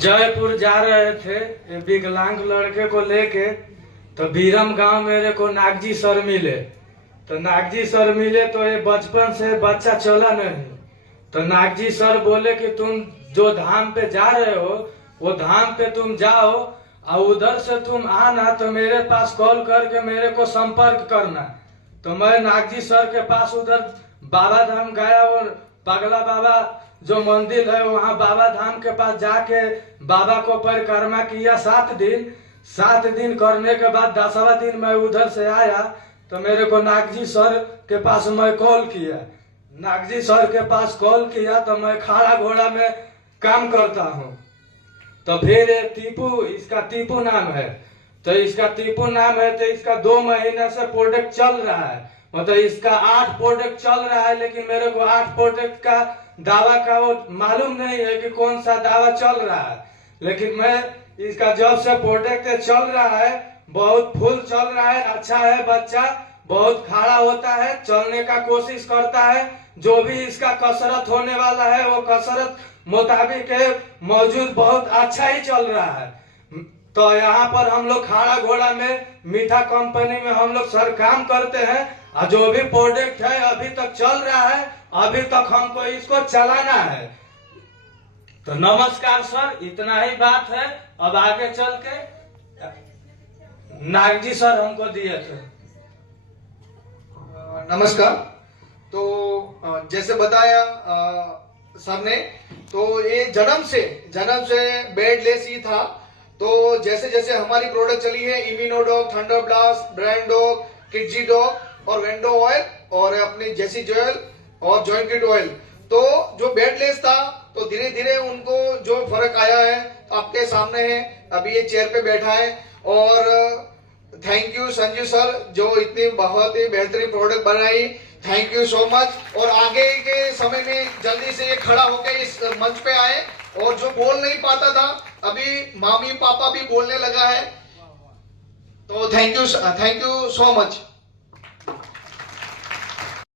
जयपुर जा रहे थे विकलांग लड़के को लेके, तो बीरम गांव मेरे को नागजी सर मिले। तो नागजी सर मिले तो ये बचपन से बच्चा चला नहीं, तो नागजी सर बोले कि तुम जो धाम पे जा रहे हो वो धाम पे तुम जाओ और उधर से तुम आना तो मेरे पास कॉल करके मेरे को संपर्क करना। तो मैं नागजी सर के पास उधर बाबा धाम गया और पगला बाबा जो मंदिर है वहाँ बाबा धाम के पास जाके बाबा को परिक्रमा किया 7 दिन। 7 दिन करने के बाद 10वां दिन मैं उधर से आया तो मेरे को नागजी सर के पास मैं कॉल किया। नागजी सर के पास कॉल किया तो मैं खाड़ा घोड़ा में काम करता हूँ। तो फिर टीपू, इसका टीपू नाम है, तो इसका टीपू नाम है, तो इसका 2 महीने से प्रोडक्ट चल रहा है। मतलब इसका 8 प्रोडक्ट चल रहा है, लेकिन मेरे को 8 प्रोडक्ट का दावा का वो मालूम नहीं है कि कौन सा दावा चल रहा है। लेकिन मैं इसका जब से प्रोडक्ट चल रहा है बहुत फुल चल रहा है, अच्छा है, बच्चा बहुत खड़ा होता है, चलने का कोशिश करता है। जो भी इसका कसरत होने वाला है वो कसरत मुताबिक मौजूद बहुत अच्छा ही चल रहा है। तो यहाँ पर हम लोग खाड़ा घोड़ा में मीठा कंपनी में हम लोग सर काम करते हैं और जो भी प्रोडक्ट है अभी तक चल रहा है, अभी तक हमको इसको चलाना है। तो नमस्कार सर, इतना ही बात है। अब आगे चल के नागजी सर हमको दिए थे। नमस्कार। तो जैसे बताया सर ने, तो ये जन्म से बेडलेस ही था। तो जैसे जैसे हमारी प्रोडक्ट चली है, Immunodog, thunder blast, brand dog, Kidzee dog और वेंडो ऑयल और अपनी जेसी जॉयल और जॉइंट किट ऑयल, तो जो बेडलेस था तो धीरे धीरे उनको जो फर्क आया है तो आपके सामने है, अभी ये चेयर पे बैठा है। और थैंक यू संजू सर जो इतनी बहुत ही बेहतरीन प्रोडक्ट बनाई, थैंक यू सो मच। और आगे के समय में जल्दी से ये खड़ा होकर इस मंच पे आए, और जो बोल नहीं पाता था अभी मामी पापा भी बोलने लगा है। तो थैंक यू सो मच।